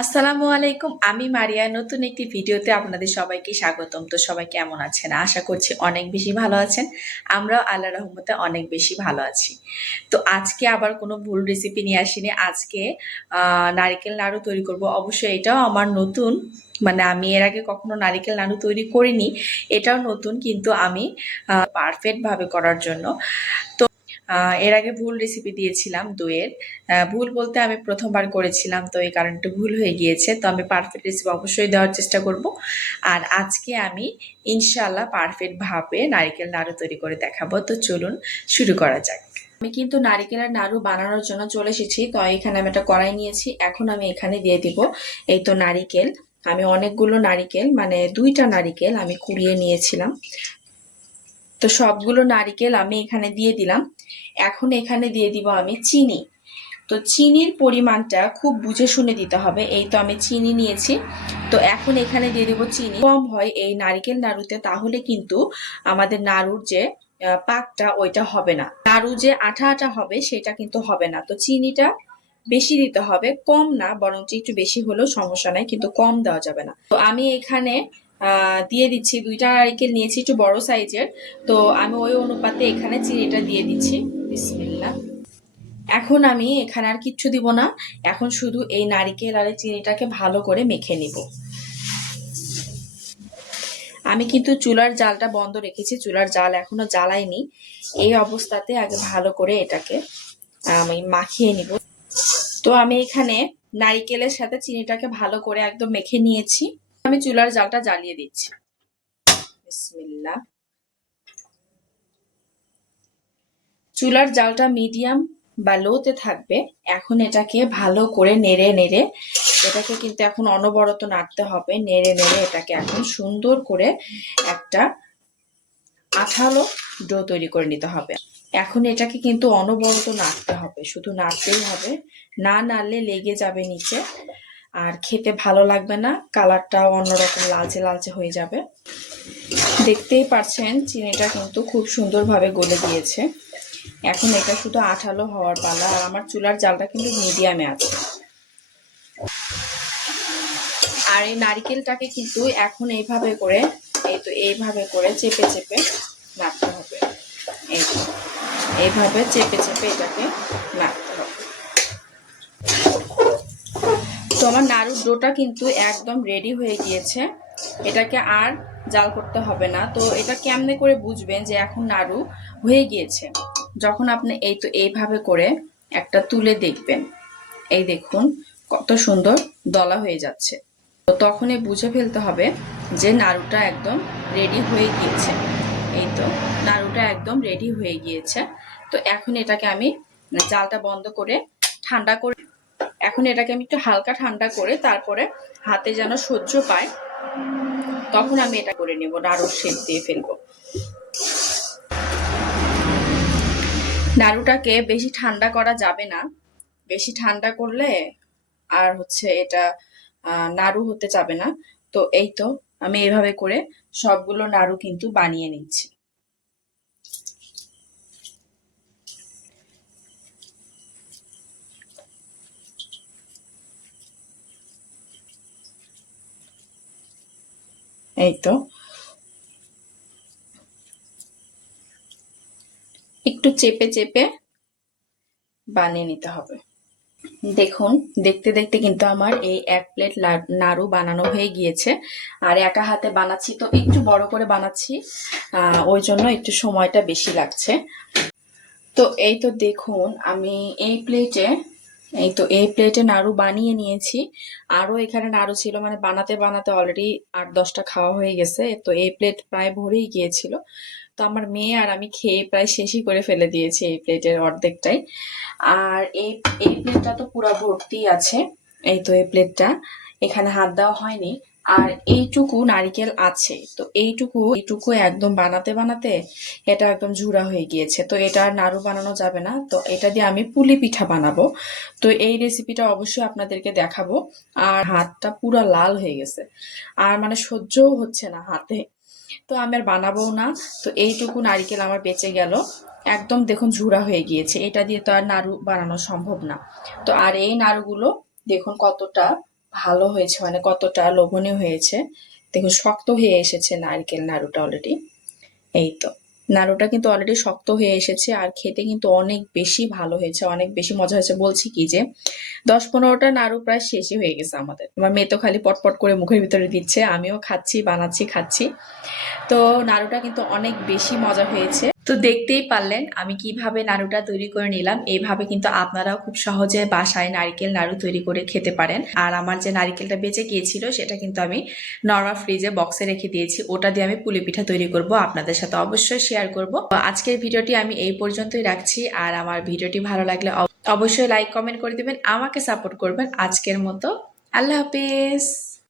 আসসালামু আলাইকুম। আমি মারিয়া। নতুন একটি ভিডিওতে আপনাদের সবাইকে স্বাগতম। তো সবাই কেমন আছেন? আশা করছি অনেক বেশি ভালো আছেন। আমরাও আল্লাহর রহমতে অনেক বেশি ভালো আছি। তো আজকে আবার কোনো ভুল রেসিপি নিয়ে আসিনি। আজকে নারিকেল নাড়ু তৈরি করব। অবশ্যই এটাও আমার নতুন, মানে আমি এর আগে কখনো নারিকেল নাড়ু তৈরি করিনি। এটাও নতুন, কিন্তু আমি পারফেক্ট ভাবে করার জন্য এর আগে ভুল রেসিপি দিয়েছিলাম দইয়ের। ভুল বলতে আমি প্রথমবার করেছিলাম, তো এই কারণটা ভুল হয়ে গিয়েছে। তো আমি পারফেক্ট রেসিপি অবশ্যই দেওয়ার চেষ্টা করব। আর আজকে আমি ইনশাল্লাহ পারফেক্ট ভাবে নারকেল নাড়ু তৈরি করে দেখাবো। তো চলুন শুরু করা যাক। আমি কিন্তু নারিকেলের নাড়ু বানানোর জন্য চলে এসেছি। তো এখানে আমি একটা কড়াই নিয়েছি। এখন আমি এখানে দিয়ে দিব এই তো নারিকেল। আমি অনেকগুলো নারিকেল, মানে 2টা নারিকেল আমি কুড়িয়ে নিয়েছিলাম। তো সবগুলো নারিকেল আমি এখানে দিয়ে দিলাম। এখন এখানে দিয়ে দিব আমি চিনি। তো চিনির পরিমাণটা খুব বুঝে শুনে দিতে হবে। এই তো আমি চিনি নিয়েছি। তো এখন এখানে দিয়ে দিব চিনি কম হয় এই নারিকেল নাড়ুতে, তাহলে কিন্তু আমাদের নাড়ুর যে পাকটা ওইটা হবে না, নাড়ু যে আঠা আঠা হবে সেটা কিন্তু হবে না। তো চিনিটা বেশি দিতে হবে, কম না, বরং একটু বেশি হলেও সমস্যা নাই, কিন্তু কম দেওয়া যাবে না। তো আমি এখানে দিয়ে দিচ্ছি, 2টা নারকেল নিয়েছি একটু বড় সাইজের। তো আমি ওই অনুপাতে এখানে চিনিটা দিয়ে দিচ্ছি। বিসমিল্লাহ। এখন আমি এখানে আর কিচ্ছু দিব না। এখন শুধু এই নারিকেল আর চিনিটাকে ভালো করে মেখে নিব। আমি কিন্তু চুলার জালটা বন্ধ রেখেছি, চুলার জাল এখনো জ্বালাইনি। এই অবস্থাতে আগে ভালো করে এটাকে আমি মাখিয়ে নিব। তো আমি এখানে নারিকেলের সাথে চিনিটাকে ভালো করে একদম মেখে নিয়েছি। আমি চুলার জালটা জ্বালিয়ে দিচ্ছি। বিসমিল্লাহ। চুলার জালটা মিডিয়াম বা লোতে থাকবে। এখন এটাকে ভালো করে নেড়ে নেড়ে এটাকে কিন্তু এখন অনবরত নাড়তে হবে। নেড়ে নেড়ে এটাকে এখন সুন্দর করে একটা আঠালো ডো তৈরি করে নিতে হবে। এখন এটাকে কিন্তু অনবরত নাড়তে হবে, শুধু নাড়তেই হবে, না নাড়লে লেগে যাবে নিচে, আর খেতে ভালো লাগবে না, কালারটাও অন্যরকম লালচে লালচে হয়ে যাবে। দেখতেই পাচ্ছেন চিনিটা কিন্তু খুব সুন্দরভাবে গলে গিয়েছে। এখন এটা শুধু আঠালো হওয়ার পালা। আর আমার চুলার জালটা কিন্তু মিডিয়ামে আছে। আর এই নারিকেলটাকে কিন্তু এখন এইভাবে করে, এইভাবে করে চেপে চেপে নাড়তে হবে। এইভাবে চেপে চেপে এটাকে নাড়তে হবে। তো আমার নাড়ুর ডোটা কিন্তু একদম রেডি হয়ে গিয়েছে। এটাকে আর জাল করতে হবে না। তো এটা কেমনে করে বুঝবেন যে এখন নাড়ু হয়ে গিয়েছে? যখন আপনি এইভাবে করে একটা তুলে দেখবেন, এই দেখুন কত সুন্দর দলা হয়ে যাচ্ছে। তো তখনই বুঝে ফেলতে হবে যে নাড়ুটা একদম রেডি হয়ে গিয়েছে। এই তো নাড়ুটা একদম রেডি হয়ে গিয়েছে। তো এখন এটাকে আমি জালটা বন্ধ করে ঠান্ডা করে, এখন এটাকে আমি একটু হালকা ঠান্ডা করে তারপরে হাতে যেন সহ্য পায় তখন আমি এটা করে নেব, নাড়ুর শেপ দিয়ে ফেলবো। নাড়ুটাকে বেশি ঠান্ডা করা যাবে না। বেশি ঠান্ডা করলে আর এটা নাড়ু হতে যাবে না। তো এই তো আমি এভাবে করে সবগুলো নাড়ু কিন্তু বানিয়ে নিচ্ছি। এই তো একটু চেপে চেপে বানিয়ে নিতে হবে। দেখুন দেখতে দেখতে কিন্তু আমার এই 1 প্লেট নাড়ু বানানো হয়ে গিয়েছে। আর একা হাতে বানাচ্ছি তো একটু বড় করে বানাচ্ছি, ওই জন্য একটু সময়টা বেশি লাগছে। তো এই তো দেখুন আমি এই প্লেটে নাড়ু বানিয়ে নিয়েছি। আরো এখানে নাড়ু ছিল, মানে বানাতে বানাতে অলরেডি 8-10টা খাওয়া হয়ে গেছে। তো এই প্লেট প্রায় ভরেই গিয়েছিল। তো আমার মেয়ে আর আমি খেয়ে প্রায় শেষই করে ফেলে দিয়েছি এই প্লেটের অর্ধেকটাই। আর এই প্লেটটা তো পুরো ভর্তি আছে। এই তো এই প্লেটটা, এখানে হাত দেওয়া হয়নি। আর এইটুকু নারিকেল আছে। তো এইটুকু একদম বানাতে বানাতে এটা একদম ঝুরা হয়ে গিয়েছে। তো এটা আর নাড়ু বানানো যাবে না। তো এটা দিয়ে আমি পুলি পিঠা বানাবো। তো এই রেসিপিটা অবশ্যই আপনাদেরকে দেখাবো। আর হাতটা পুরো লাল হয়ে গেছে, আর মানে সহ্যও হচ্ছে না হাতে। তো আমি আর বানাবো না। তো এইটুকু নারিকেল আমার বেঁচে গেল। একদম দেখুন ঝুরা হয়ে গিয়েছে, এটা দিয়ে তো আর নাড়ু বানানো সম্ভব না। তো আর এই নাড়ুগুলো দেখুন কতটা ভালো হয়েছে, মানে কতটা লোভনীয় হয়েছে। দেখুন শক্ত হয়ে এসেছে নারকেল নাড়ুটা অলরেডি। এই তো, নাড়ুটা কিন্তু অলরেডি শক্ত হয়ে এসেছে আর খেতে কিন্তু অনেক বেশি ভালো হয়েছে, অনেক বেশি মজা হয়েছে। বলছি কি যে 10-15টা নাড়ু প্রায় শেষই হয়ে গেছে আমাদের। আমার মেয়ে তো খালি পটপট করে মুখের ভিতরে দিচ্ছে, আমিও খাচ্ছি, বানাচ্ছি, খাচ্ছি। তো নাড়ুটা কিন্তু অনেক বেশি মজা হয়েছে। তো দেখতেই পারলেন আমি কিভাবে নাড়ুটা তৈরি করে নিলাম। এইভাবে কিন্তু আপনারাও খুব সহজে বাসায় নারকেল নাড়ু তৈরি করে খেতে পারেন। আর আমার যে নারকেলটা বেঁচে গিয়েছিল সেটা কিন্তু আমি নরমাল ফ্রিজে বক্সে রেখে দিয়েছি, ওটা দিয়ে আমি পুলি পিঠা তৈরি করব, আপনাদের সাথে অবশ্যই শেয়ার করব। তো আজকের ভিডিওটি আমি এই পর্যন্তই রাখছি। আর আমার ভিডিওটি ভালো লাগলে অবশ্যই লাইক কমেন্ট করে দিবেন, আমাকে সাপোর্ট করবেন। আজকের মতো আল্লাহ হাফেজ।